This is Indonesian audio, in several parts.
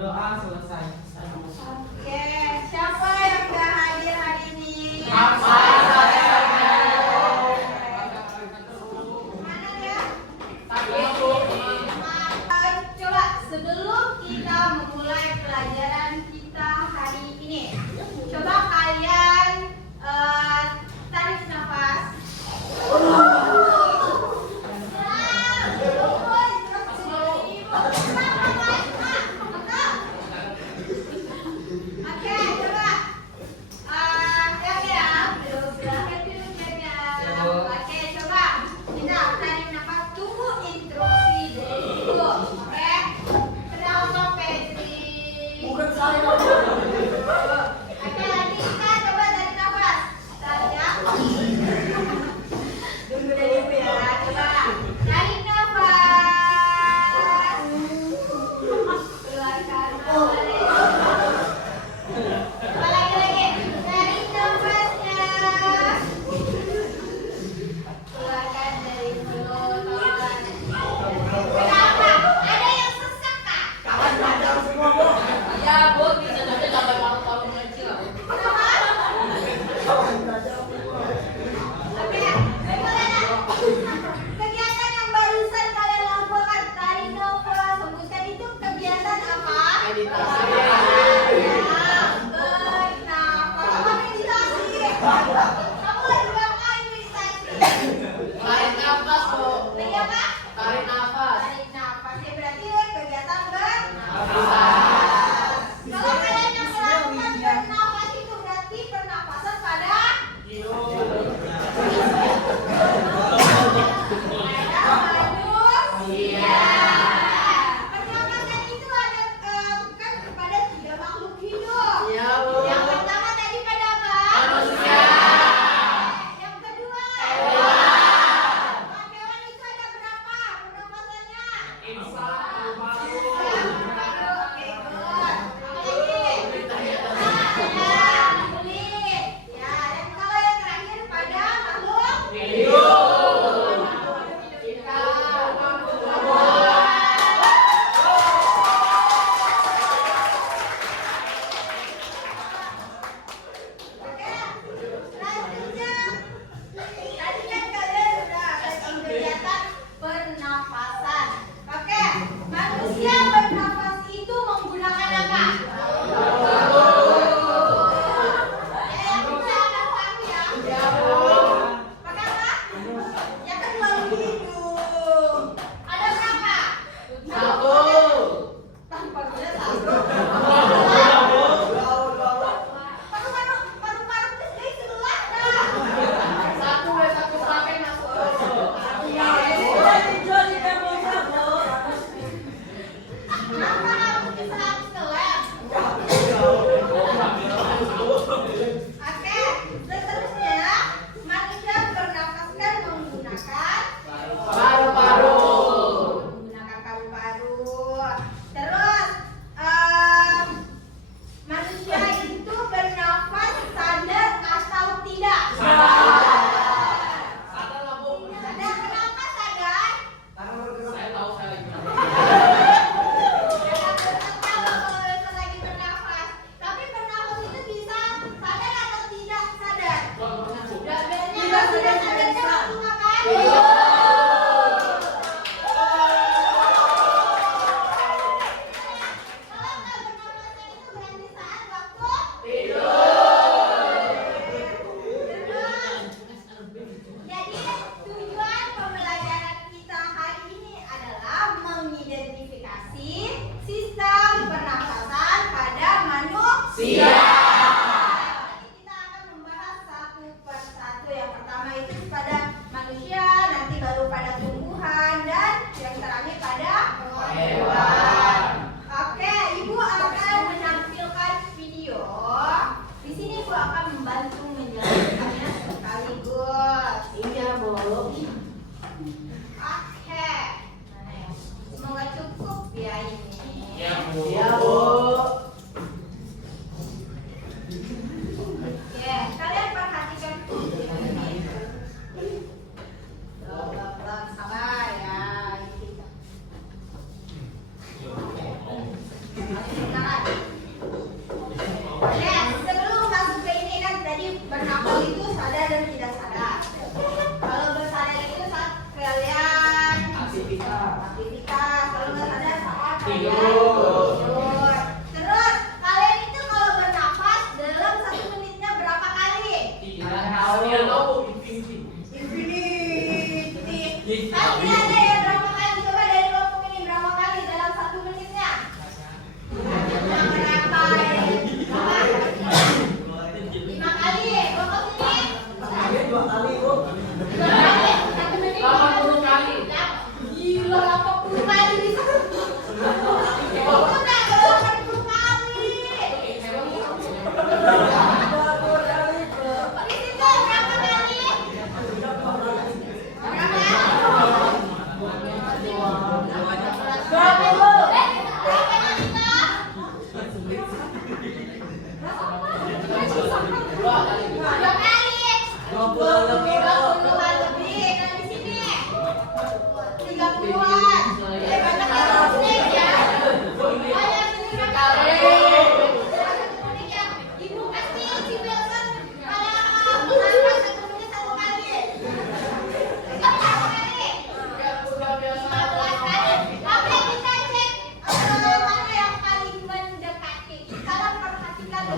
berdoa selesai. Oke, siapa yang gak hadir hari ini? Mana dia? Coba sebelum kita memulai pelajaran kita hari ini, coba kalian tarik nafas.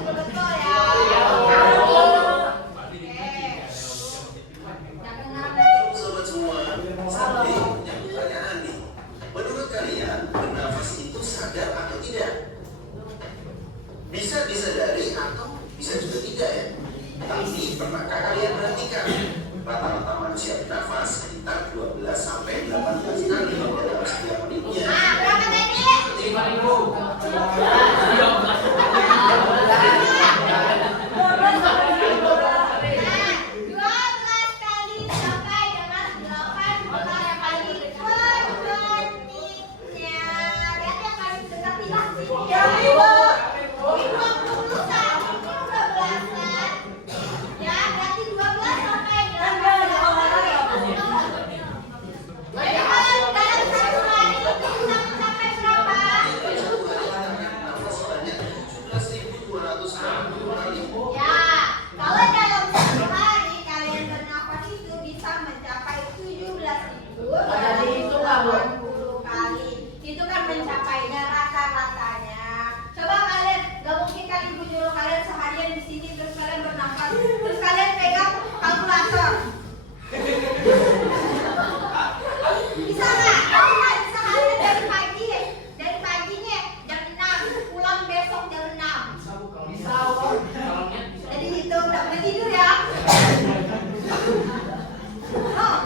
betul-betul ya. Sobat semua, saya punya pertanyaan nih. Menurut kalian, bernafas itu sadar atau tidak? Bisa disadari atau bisa juga tidak ya? Tapi pernahkah kalian perhatikan rata-rata manusia bernafas sekitar 12 sampai 18 kali dalam setiap menitnya. Berapa tadi? 12 kali sampai dengan 18 kali per menitnya. Berarti yang paling dekat bilang sini ya. Ini 20 saat ini udah belasan. Ya, berarti 12 sampai 18. Jadi kalau dalam satu hari itu bisa mencapai berapa? Nafas sebanyak 17.260 kali. Ya, kalau dalam satu hari kalian bernafas itu bisa mencapai 17.280 kali. Itu kan mencapainya rata-ratanya. Coba kalian, gak mungkin kali ibu nyuruh kalian seharian di sini terus kalian bernafas, terus kalian pegang kalkulator. Bisa nggak? Kamu nggak bisa kalian dari paginya jam 6 pulang besok jam 6. Jadi itu udah boleh tidur ya. Oh.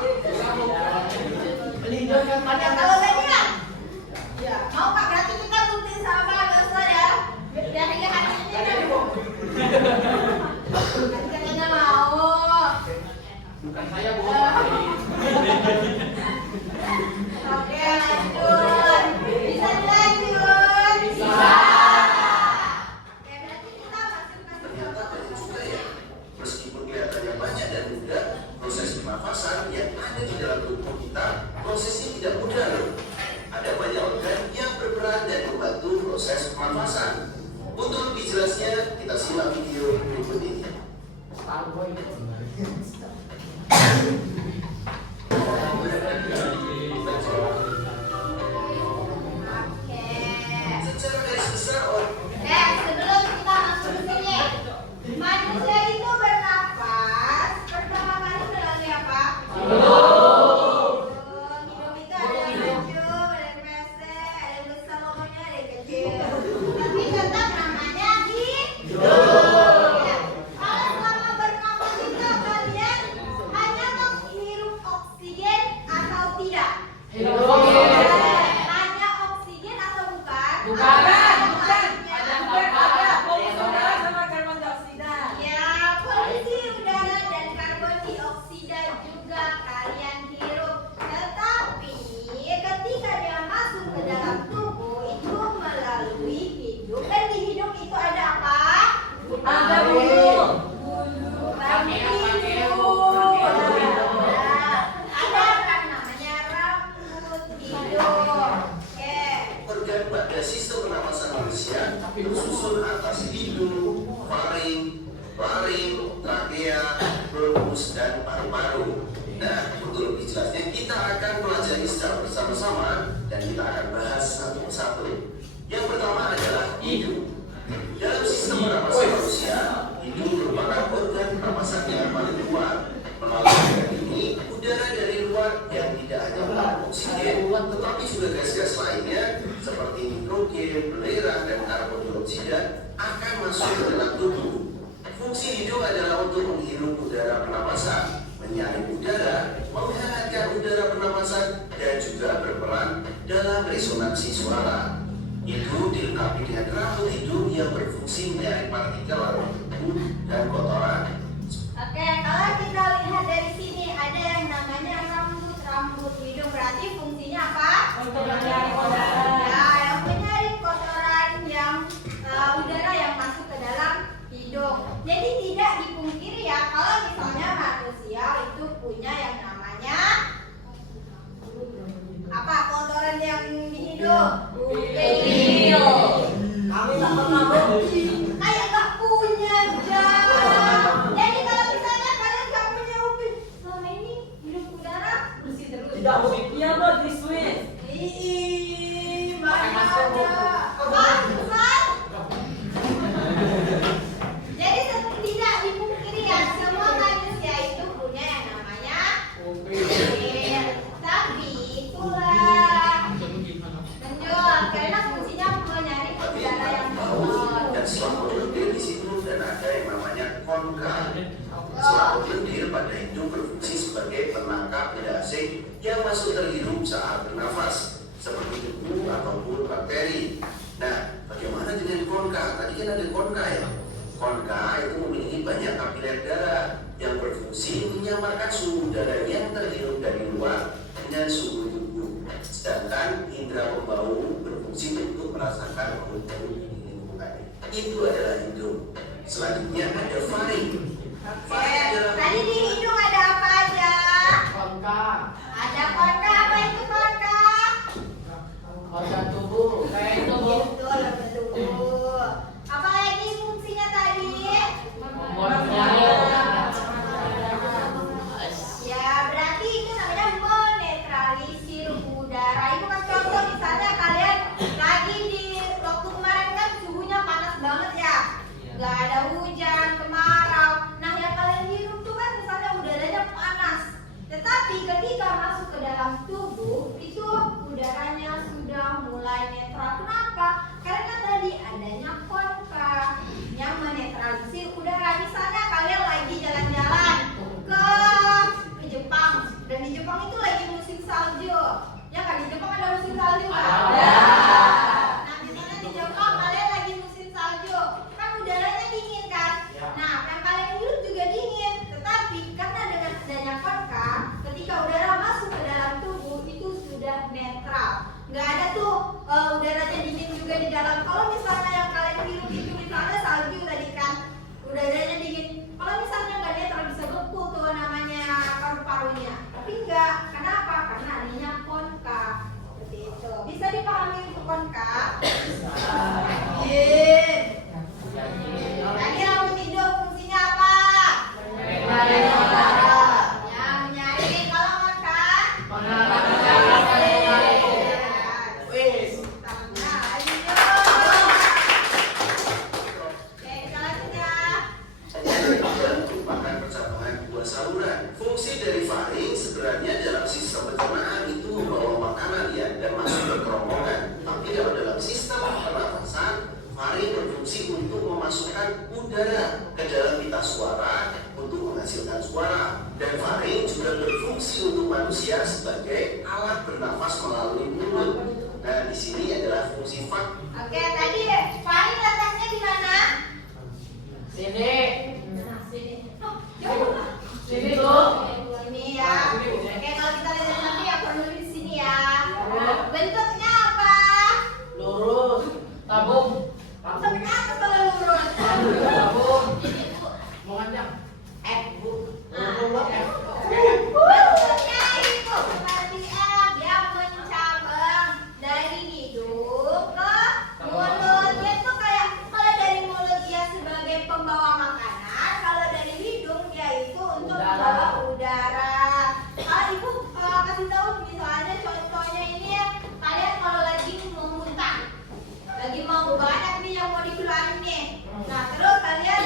Ya, kalau nggak bilang, ya mau Pak, berarti kita buktiin sama Bapak ya. Biar hingga hari ini kan. Katanya mau. Bukan saya, Bu. Oke, lanjut. Bisa dilanjut? Bisa. Oke, berarti kita masuk-masuk ke Ternyata banyak juga ya. Meskipun kelihatannya banyak dan mudah, proses pernafasan yang ada di dalam tubuh kita prosesnya tidak mudah loh. Ada banyak organ yang berperan dan membantu proses pernafasan. Untuk lebih jelasnya, kita simak video berikut ini. Oke. Secara garis besar, Sebelum kita masuk ke sini, manusia itu bernafas pertama kali melalui apa? Hidung. Hidung itu ada yang mancung, ada yang pesek, ada yang besar lubangnya, ada yang kecil. Tapi tetap namanya hidung. Ya. Kalau selama bernafas itu kalian hanya menghirup oksigen atau tidak? Hanya oksigen atau bukan? Ya, polusi udara dan karbon dioksida juga kalian hirup. Tetapi ketika dia masuk ke dalam tubuh itu melalui hidung. Dan di hidung itu ada apa? Ada bulu. Ada kan namanya rambut hidung. Oke. organ pada sistem pernafasan manusia tersusun atas hidung, faring, laring, trakea, bronkus, dan paru-paru. Nah, untuk lebih jelasnya kita akan pelajari secara bersama-sama dan kita akan bahas satu persatu. Yang pertama adalah hidung. Dalam sistem pernafasan manusia, hidung merupakan organ pernafasan yang paling luar. Melalui organ ini, udara dari luar yang tidak hanya mengandung oksigen, tetapi juga gas-gas lainnya seperti nitrogen, belerang, dan karbon dioksida akan masuk ke dalam tubuh. Fungsi hidung adalah untuk menghirup udara pernapasan, menyaring udara, menghangatkan udara pernapasan, dan juga berperan dalam resonansi suara. Itu dilengkapi dengan rambut hidung yang berfungsi menyaring partikel debu dan kotoran. Oke, kalau kita lihat dari sini ada yang namanya rambut hidung. Berarti fungsinya apa? Untuk menyaring udara. Ya, yang menyaring kotoran yang udara yang masuk ke dalam hidung. Jadi tidak dipungkiri ya kalau misalnya manusia itu punya yang namanya apa? Kotoran yang di hidung. Upil. Kami tak pernah mungkin. Kayak gak punya jam. Jadi kalau misalnya kalian gak punya upil, selama ini hidup udara bersih terus. Tidak mungkin. Iya, Bro, di Swiss. konka. Selaput lendir pada hidung berfungsi sebagai penangkap benda asing yang masuk terhirup saat bernafas, seperti debu ataupun bakteri. Nah, bagaimana dengan konka? Tadi kan ada konka ya. Konka itu memiliki banyak kapiler darah yang berfungsi menyamarkan suhu udara yang terhirup dari luar dengan suhu tubuh. Sedangkan indera pembau berfungsi untuk merasakan bau-bau di lingkungan. Itu adalah hidung. Selanjutnya ada faring. Faring adalah Tadi di hidung ada apa aja? Konka. Ada konka. Apa itu konka? Organ tubuh. Kayak tubuh. Betul, organ tubuh. Apa lagi fungsinya tadi? Ya, berarti itu namanya menetralisir udara. Itu kan contoh misalnya kalian lagi di waktu kemarin kan suhunya panas banget ya. Gak ada hujan, kemarau. Nah, yang kalian hirup tuh kan misalnya udaranya panas. Tetapi ketika masuk ke dalam tubuh, itu udaranya sudah mulai netral. Kenapa? Karena tadi adanya konka yang menetralisir udara. Misalnya kalian lagi jalan-jalan ke Jepang, dan di Jepang itu lagi musim salju. Ya kan, di Jepang ada musim salju kan? Ada. Nah, misalnya di Jepang kalian lagi musim salju, kan udaranya dingin kan? Ya. Nah, yang kalian hirup juga dingin. Tetapi karena dengan adanya konka, ketika udara masuk ke dalam tubuh itu sudah netral. Nggak ada tuh udaranya dingin juga di dalam. Kalau misalnya yang kalian hirup itu misalnya salju tadi kan, udaranya dingin. Kalau misalnya nggak netral bisa beku tuh namanya paru-parunya. Tapi enggak. Kenapa? Karena adanya konka. Seperti itu. Bisa dipahami itu konka? Yakin. Tadi rambut hidung fungsinya apa? Ya, menyaring. Kalau makan? Wis. Nah, ayo. Oke, selanjutnya. merupakan percabangan buah saluran. Fungsi dari faring sebenarnya dalam sistem pencernaan itu membawa makanan ya dan masuk ke kerongkongan. Tapi kalau dalam sistem pernafasan, faring berfungsi untuk memasukkan udara ke dalam pita suara untuk menghasilkan suara. Dan faring juga berfungsi untuk manusia sebagai alat bernafas melalui mulut. Nah, di sini adalah fungsi fak. Oke, tadi faring letaknya di mana? Sini. Nah, sini. Oh, jauh. Sini tuh. Ini ya. Oke, kalau kita lihat dari samping ya perlu di sini ya. Bentuknya apa? Lurus. Tabung. Sampai ke atas kalau lurus. Tabung. Mau ngancam? Bu. Bentuknya itu seperti dia mencabang dari hidung ke mulut. Dia tuh kayak kalau dari mulut dia sebagai pembawa makanan, kalau dari hidung dia itu untuk membawa udara. Kalau ibu kasih tahu misalnya contohnya ini kalian kalau lagi mau muntah, lagi mau banyak nih yang mau dikeluarin nih. Nah, terus kalian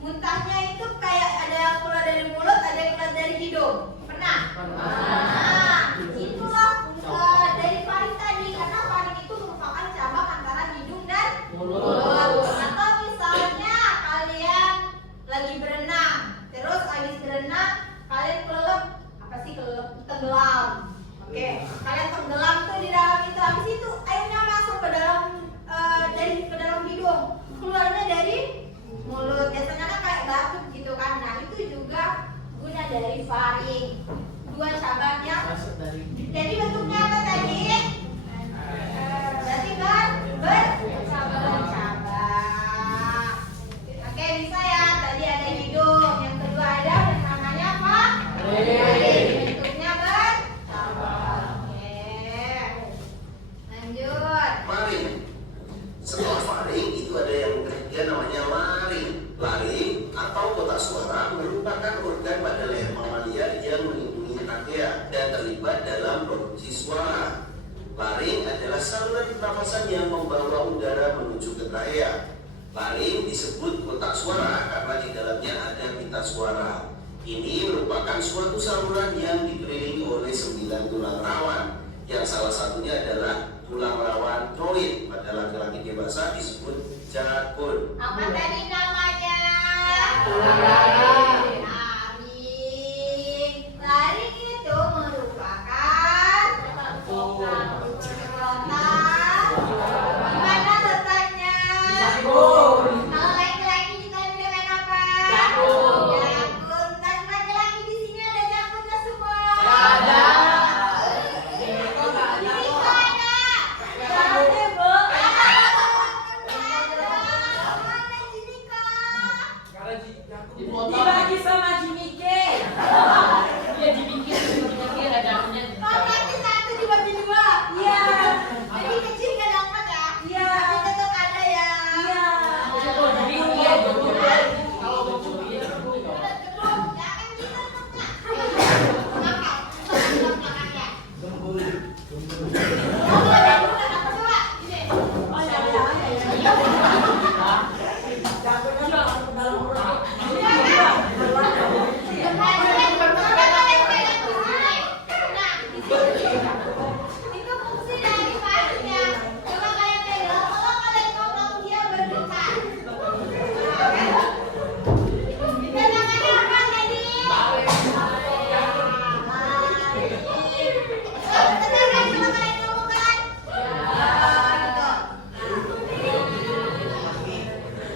muntahnya itu kayak ada yang keluar dari mulut, ada yang keluar dari hidung. Pernah? Nah, itulah dari faring tadi, karena faring itu merupakan cabang antara hidung dan mulut. Atau misalnya kalian lagi berenang, terus habis berenang kalian kelelep, apa sih kelelep? Tenggelam. Oke, kalian tenggelam tuh di dalam itu, habis itu airnya masuk ke dalam ke dalam hidung, keluarnya dari mulut. Biasanya kan kayak batuk gitu kan. Nah, itu juga guna dari faring. Dua cabangnya. Jadi bentuknya apa tadi? Berarti bercabang. Oke, bisa ya. Tadi ada hidung. Yang kedua ada yang namanya apa? Bentuknya bercabang. Oke. Lanjut. Faring. Setelah faring itu ada yang ketiga namanya laring. Laring atau kotak suara merupakan organ pada leher mamalia yang melindungi trachea dan terlibat dalam produksi suara. Laring adalah saluran pernafasan yang membawa udara menuju ke trachea. Laring disebut kotak suara karena di dalamnya ada pita suara. Ini merupakan suatu saluran yang dikelilingi oleh 9 tulang rawan, yang salah satunya adalah tulang rawan troid. Pada laki-laki dewasa disebut jakun. Apa tadi namanya? Lari. Lari itu merupakan kota. Di mana letaknya? Kalau laki-laki ditandingkan apa? Jakun. Dan laki-laki di sini ada jakunnya semua. Ada. Jinika ada. Ada, Bu. Mana Jinika? Dipotong. Dibagi sama Jimike. Dia dibikin ada punya. Oh, berarti satu dibagi dua. Iya. Jadi kecil gak dapat ya? Iya. Tapi tetap ada ya. Iya. Kalau betul dia Udah cukup. Jangan gitu tetapnya. Kenapa? Belakang belakangnya. Oh, udah apa coba? Ini. Oh, ya, ya, ya. Jagonya jangan ke dalam perut. Itu fungsi dari pasnya. Coba kalian pegang, kalau kalian ngomong dia bergetar. Kita namanya apa tadi? Lari. Benar kan coba kalian ngomong kan?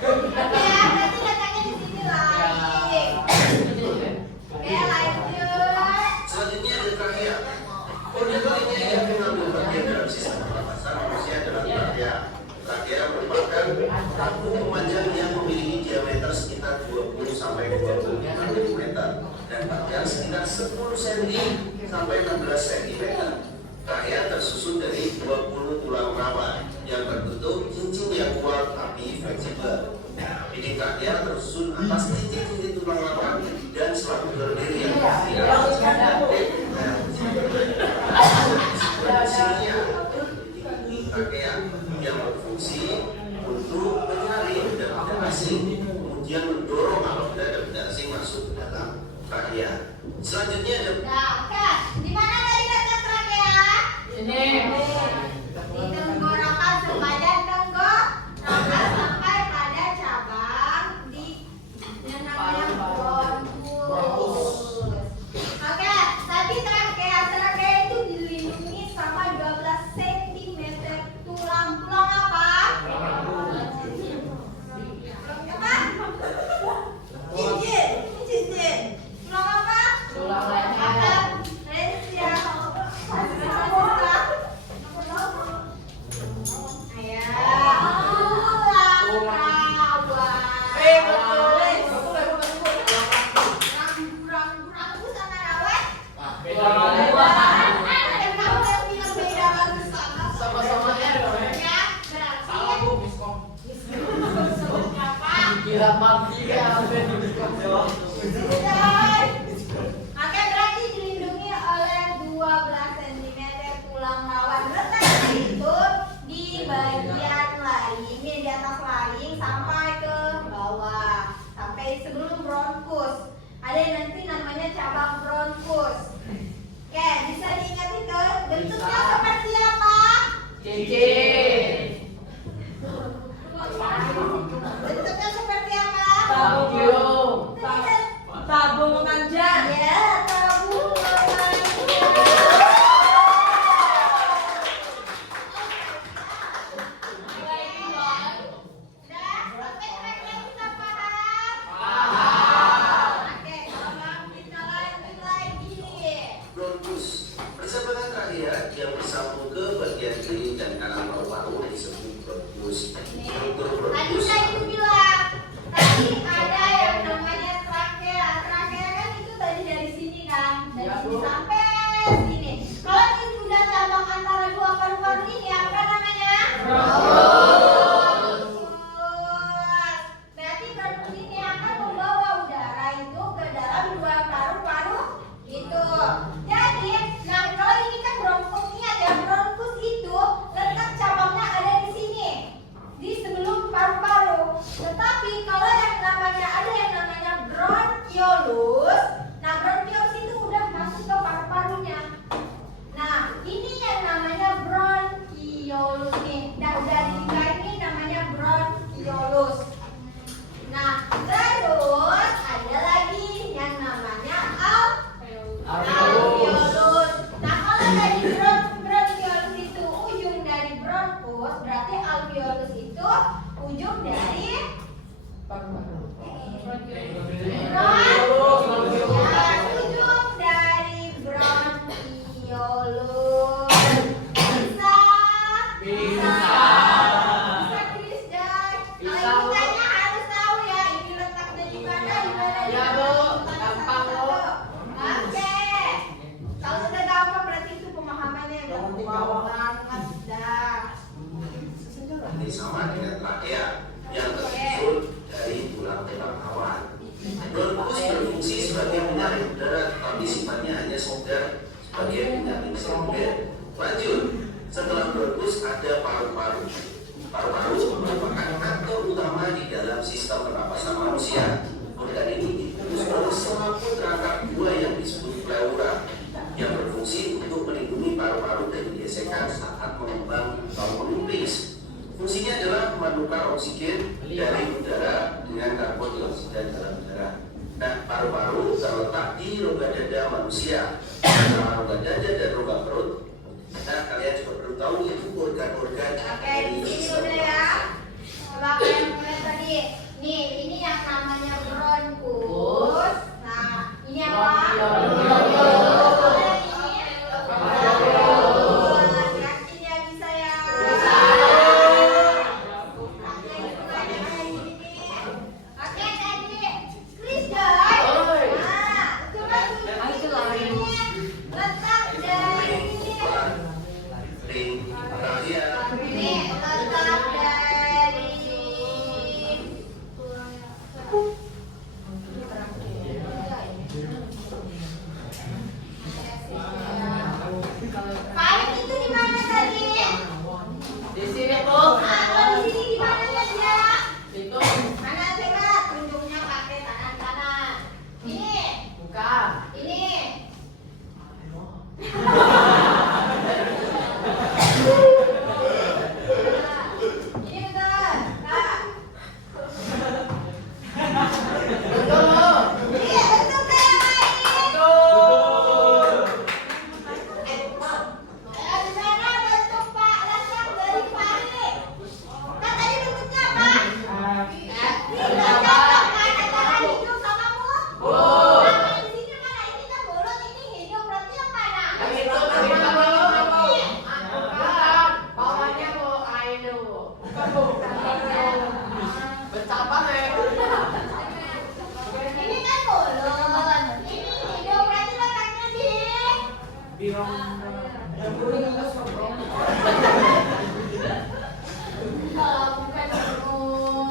Oke ya, berarti letaknya di sini lari. Oke, lanjut. Selanjutnya ada trachea. Organ lainnya yang mengambil bagian dalam sistem pernapasan manusia adalah trachea. Trachea merupakan kantung pemanjang yang memiliki diameter sekitar 20 sampai 25 mm dan panjang sekitar 10 cm sampai 16 cm. Trachea tersusun dari 20 tulang rawa yang terbentuk cincin yang kuat tapi fleksibel. Dinding trachea tersusun atas cincin-cincin tulang rawa dan selalu berdiri yang trachea yang berfungsi untuk menyaring benda asing, kemudian mendorong apabila ada benda asing masuk ke dalam trachea. Selanjutnya ada Nah, oke. Di mana tadi letak trachea? ini. Di tenggorokan sepadan tenggorokan sampai pada cabang di yang namanya bronkus. Oke, tadi trachea itu dilindungi sama 12 cm tulang. Tulang apa? Apa? Cincin. Cincin. Tulang apa? Tulang leher. Apa? Lensia. Ya, tulang rawa. Rambu sama rawat. Ada kamu yang bilang beda bagus sama. Sama-sama R. Ya, berarti Salah Bu, miskom. apa? Gila mati ya. Oke, berarti dilindungi oleh 12 cm tulang rawan. Letaknya itu di bagian laring, di atas laring sampai ke bawah, sampai sebelum bronkus. Ada yang nanti namanya cabang bronkus. Oke, bisa diingat itu bentuknya seperti apa? Cincin. Bentuknya seperti apa? Tabung. Tabung sistem pernapasan manusia. Organ ini diurus oleh selaput rangka buah yang disebut pleura yang berfungsi untuk melindungi paru-paru dari gesekan saat mengembang atau menimpis. Fungsinya adalah menukar oksigen dari udara dengan karbon dioksida dalam udara. Nah, paru-paru terletak di rongga dada manusia. Antara rongga dada dan rongga perut. Nah, kalian juga perlu tahu itu organ-organ Oke, di sini udah ya. Coba kalian mulai tadi. Nih, ini yang namanya bronkus. Nah, ini apa? Yakin ya bisa ya? Oke, tadi Chris Joy. Nah, coba letak dari ring trachea. ini letak dari Paling itu di mana tadi? Di sini tuh. Ah, kalau di sini di mananya dia? Itu Mana coba tunjuknya pakai tangan kanan. Ini, bukan. ini. Ini betul. Kak. Betul. Iya, betul kayak main. Di sana bentuk Pak letak dari pari. Kan tadi bentuknya apa? Ini cocok kan antara hidup sama mu? Sama di sini mana? Ini kan mulut, ini hidup. Berarti yang mana? Itu tadi kalau bukan. Bawahnya tuh ainu. Betapa nih. Ini kan mulut. Ini hidup. Berarti letaknya di kalau bukan mulut.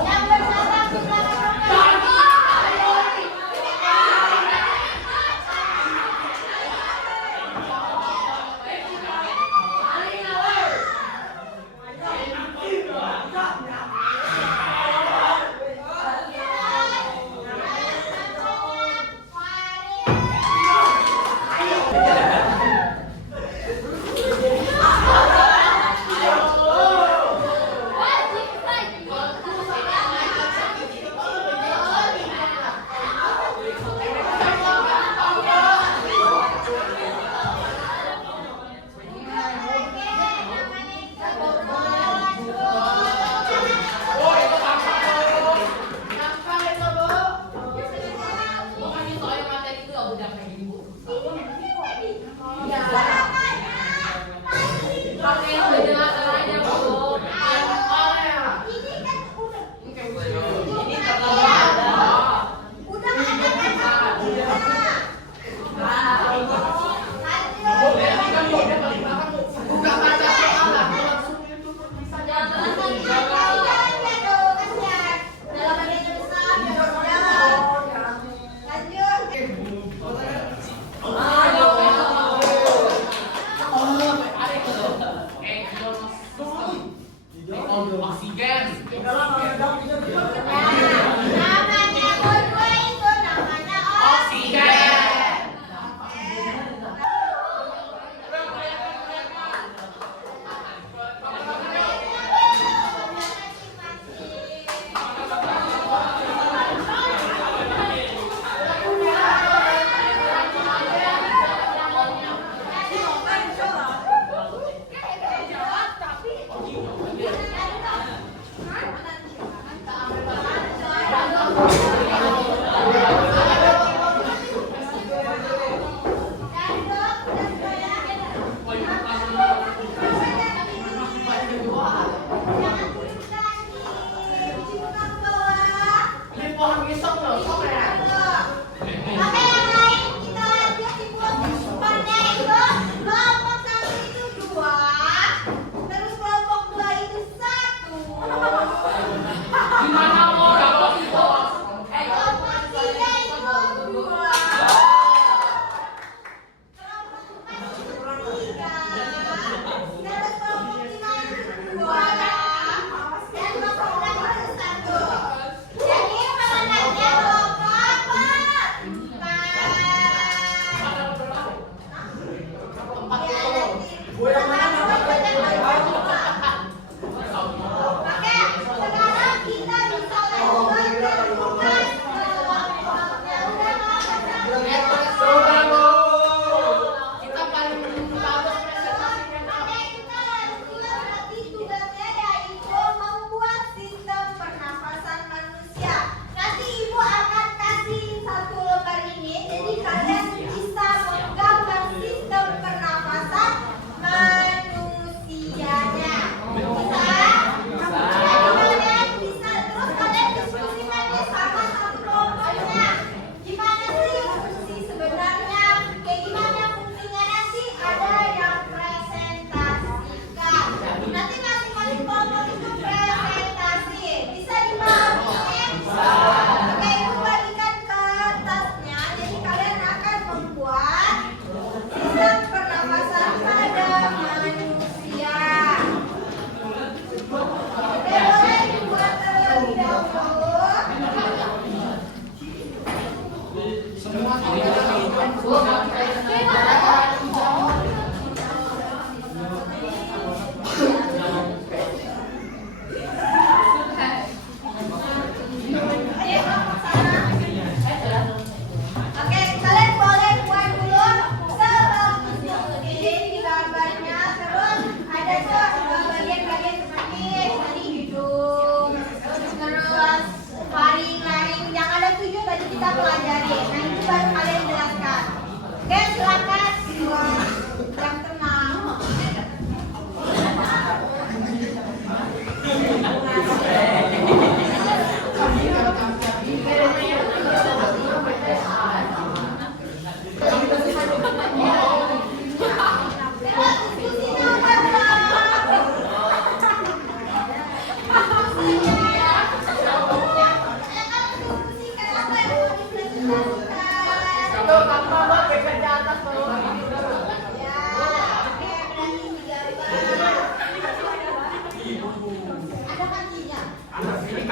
Yang bersarang di belakang Oksigen. namanya Godwa itu namanya Oksigen.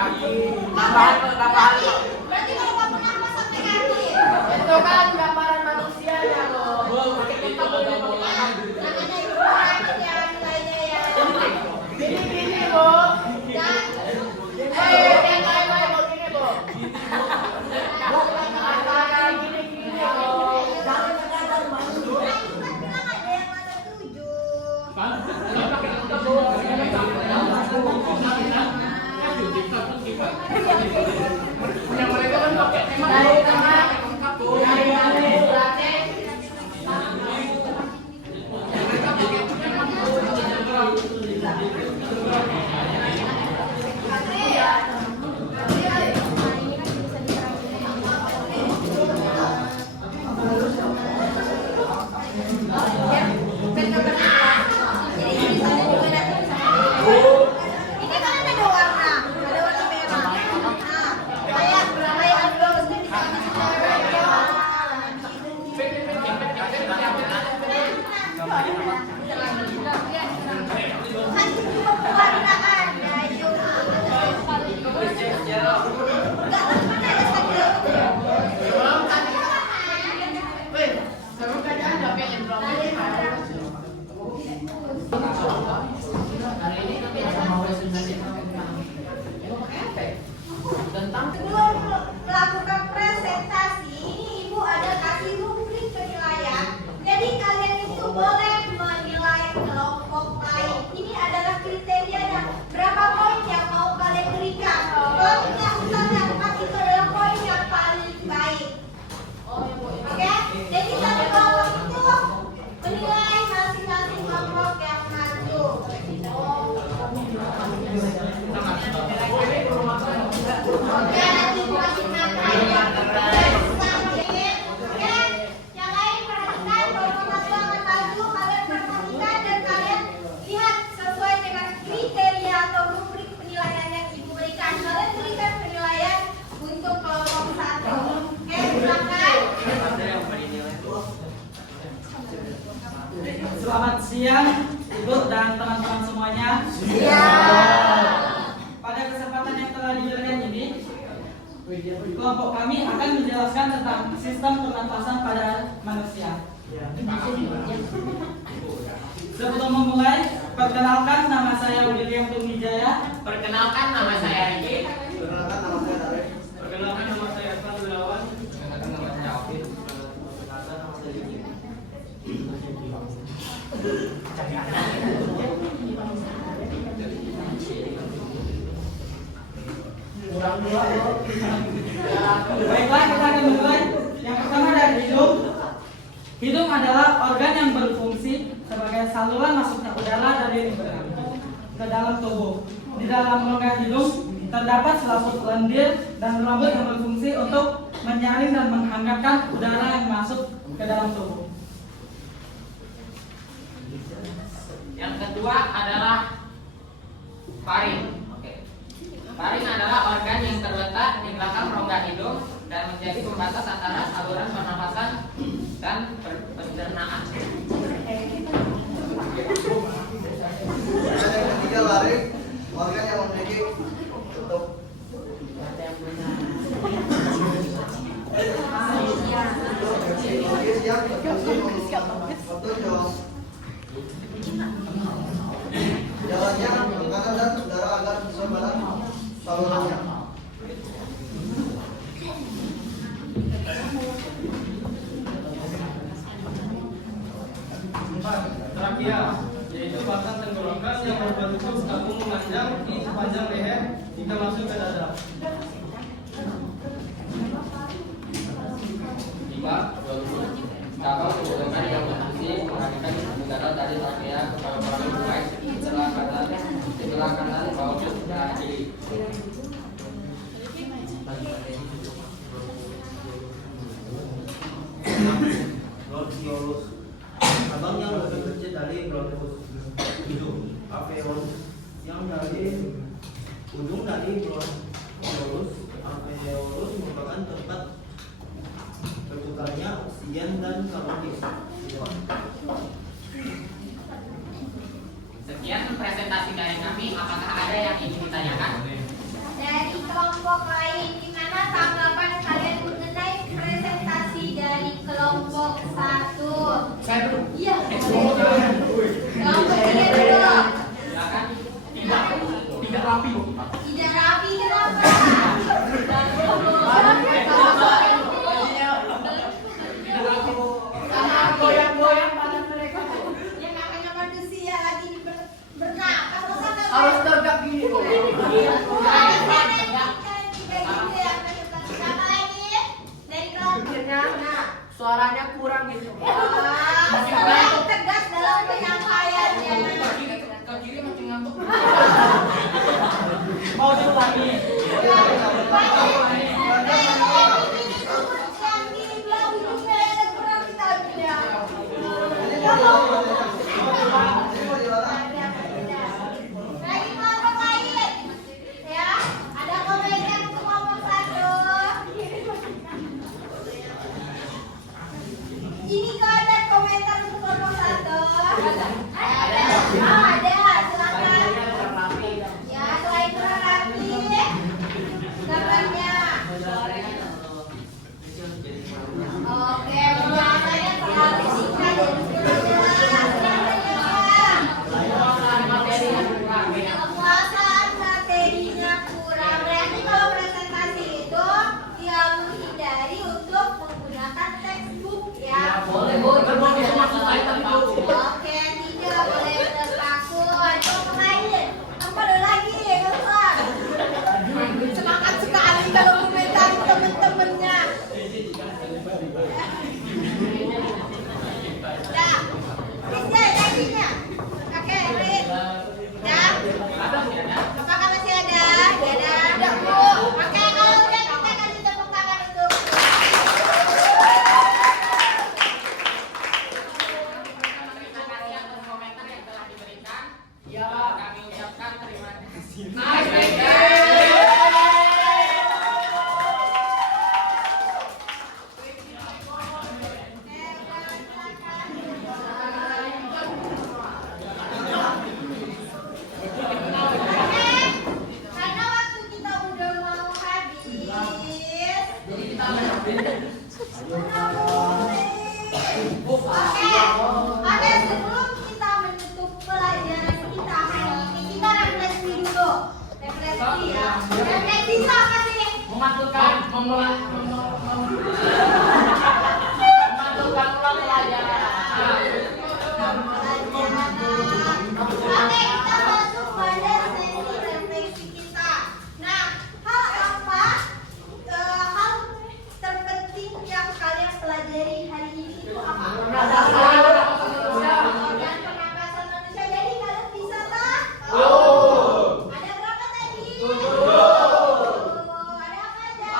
Tambahan kok, tambahan kok. Berarti kalau kamu nafas sampai kaki. Itu kan gambaran manusianya loh. Itu bola-bola. Namanya ibu orang ya nilainya ya. Gini Bu. Dan Yang lain Bu gini Bu. Bukan gini Bu. Jangan sekadar malu. kan bilang ada yang ada 7. Kan? Kalau pakai tetap Bu. Yang mereka kan pakai emang Dari Bu. tengah. Dari yang berarti. Ini kan ada warna merah. Nah, kayak dua mesti dikasih kan cuma warna ada itu. Enggak kan mana ada Sebelum melakukan presentasi, ini Ibu ada kasih rubrik penilaian. Jadi kalian itu boleh menilai kelompok lain. Ini adalah kriterianya. Berapa poin yang mau kalian berikan? Kalau kita misalnya 4 itu adalah poin yang paling baik. Oke? Jadi satu kelompok itu menilai masing-masing kelompok yang maju. Oke, nanti masing-masing yang Oke, yang lain perhatikan kelompok satu akan maju. Kalian perhatikan dan kalian lihat sesuai dengan kriteria atau rubrik penilaian yang Ibu berikan. Kalian berikan penilaian untuk kelompok satu. Oke, silakan. Selamat siang, Ibu dan teman-teman semuanya. Pada kesempatan yang telah diberikan ini, kelompok kami akan menjelaskan tentang sistem pernafasan pada manusia. Sebelum memulai, perkenalkan nama saya William Tumijaya. Perkenalkan nama saya Riki. Perkenalkan nama saya Irfan Gunawan. Baiklah, kita akan mulai. Yang pertama dari hidung. Hidung adalah organ yang berfungsi sebagai saluran masuknya udara dari lingkungan ke dalam tubuh. Di dalam rongga hidung terdapat selaput lendir dan rambut yang berfungsi untuk menyaring dan menghangatkan udara yang masuk ke dalam tubuh. Yang kedua adalah faring. Oke. Faring adalah organ yang terletak di belakang rongga hidung dan menjadi pembatas antara saluran pernapasan dan pencernaan. Dan yang ketiga laring, organ yang memiliki tutup. Oke, siap. Untuk jawab. Jalannya ke kanan dan udara agar sesuai pada salurannya. Empat, trakea, yaitu batang tenggorokan yang berbentuk tabung memanjang di sepanjang leher hingga masuk ke dada. 5. Cabang tenggorokan yang berfungsi mengalihkan udara dari trakea ke paru-paru baik sebelah kanan maupun sebelah kiri. Bronchiolus, cabang yang lebih kecil dari bronchus. Hidung, alveolus, yang dari ujung dari bronchiolus. Alveolus merupakan tempat bertukarnya oksigen dan karbon dioksida. Sekian presentasi dari kami. Apakah ada yang ingin ditanyakan? Dari kelompok lain. Gimana tanggapan kalian mengenai presentasi dari kelompok 1? Saya dulu. Iya. Kelompok 3 dulu. Silakan. Tidak rapi, Bu. Tidak rapi kenapa? Goyang-goyang badan mereka. Ya namanya manusia lagi bernapas masa nggak Harus tegak gini. Siapa lagi? Dari kelompok. Nah, suaranya kurang gitu. Kurang tegas dalam penyampaiannya. Ke kiri makin ngantuk. Mau diulangi. Lagi kelompok lain, ya? Ada komentar untuk kelompok 1. Ini kok ada komentar untuk kelompok 1? Ada. Silakan. Ya, selain kurang rapi, gambarnya. Oke, penjelasannya terlalu singkat dan kurang jelas. Penjelasan materinya kurang. Berarti kalau presentasi itu dia menghindari untuk menggunakan textbook ya. Oke, tidak boleh terpaku. Untuk lain, apa ada lagi keluar? Semangat sekali kalau komentari teman-temannya. Ya, bisa janjinya. Oke, baik. Ya, apakah masih ada? Ada, Bu. Oke, kalau udah kita kasih tepuk tangan untuk. Terima kasih atas komentar yang telah diberikan. Ya. Kami ucapkan terima kasih. Karena waktu kita udah mau habis. Oke, sebelum kita menutup pelajaran kita hari ini, kita refleksi dulu. Refleksi ya. Refleksi itu apa sih? Memantulkan memantulkan ulang pelajaran. Oke, kita masuk pada sesi refleksi kita. Nah, hal terpenting yang kalian pelajari hari ini itu apa? Organ pernapasan manusia. Jadi kalian bisa tahu? Ada berapa tadi? Ada apa aja?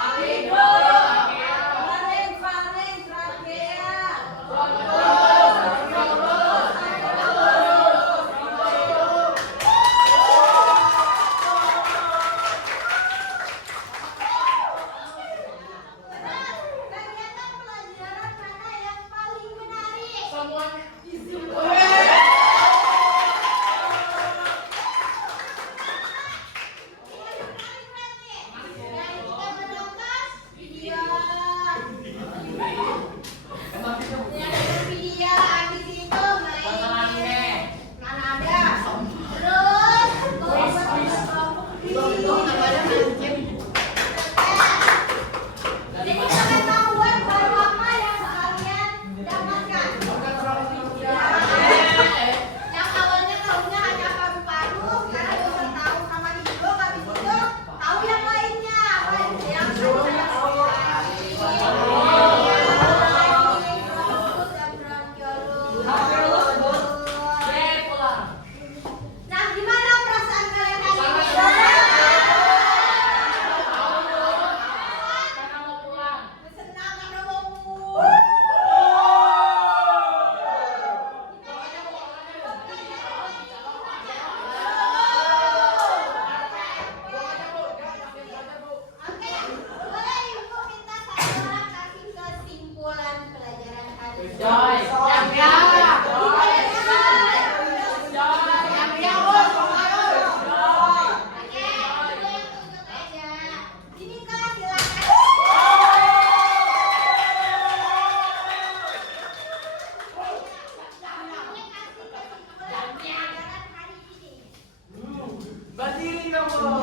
Silakan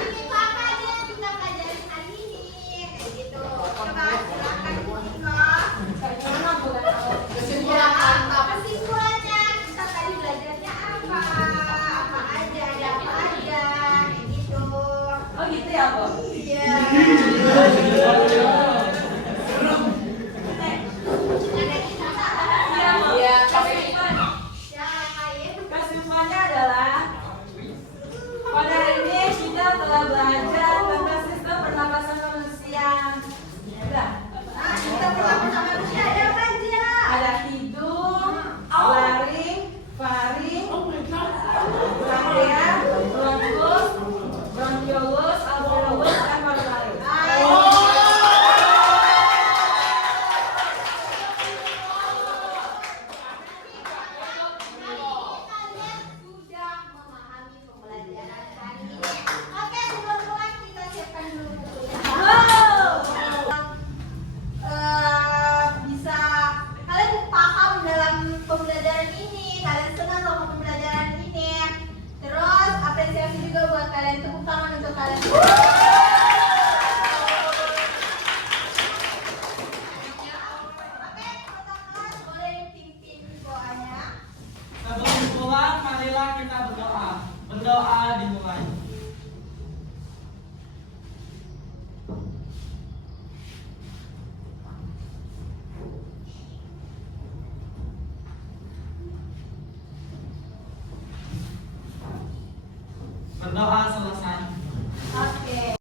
bikin apa aja yang kita pelajarin hari ini, kayak gitu. Coba silakan bikin kok. Kesimpulannya kita tadi belajarnya apa aja, ada apa aja, kayak gitu. Oh gitu ya, Bu? Iya. Iya, kesimpulan. Ya, kayak Kesimpulannya adalah pada hari ini kita telah belajar tentang sistem pernapasan manusia. Udah. Nah, kita perlakuan sama manusia ada apa aja? Ada hidung, laring, faring, trachea, bronkus, bronkiolus, alveolus, dan paru-paru. Kalian sudah memahami pembelajaran hari ini. Oke, sebelum mulai kita siapkan dulu bukunya. Bisa kalian paham dalam pembelajaran ini, kalian senang sama pembelajaran ini. Terus apresiasi juga buat kalian, tepuk tangan untuk kalian. Oke, kota kelas boleh dipimpin doanya. Sebelum pulang, marilah kita berdoa. Berdoa dimulai. Berdoa selesai.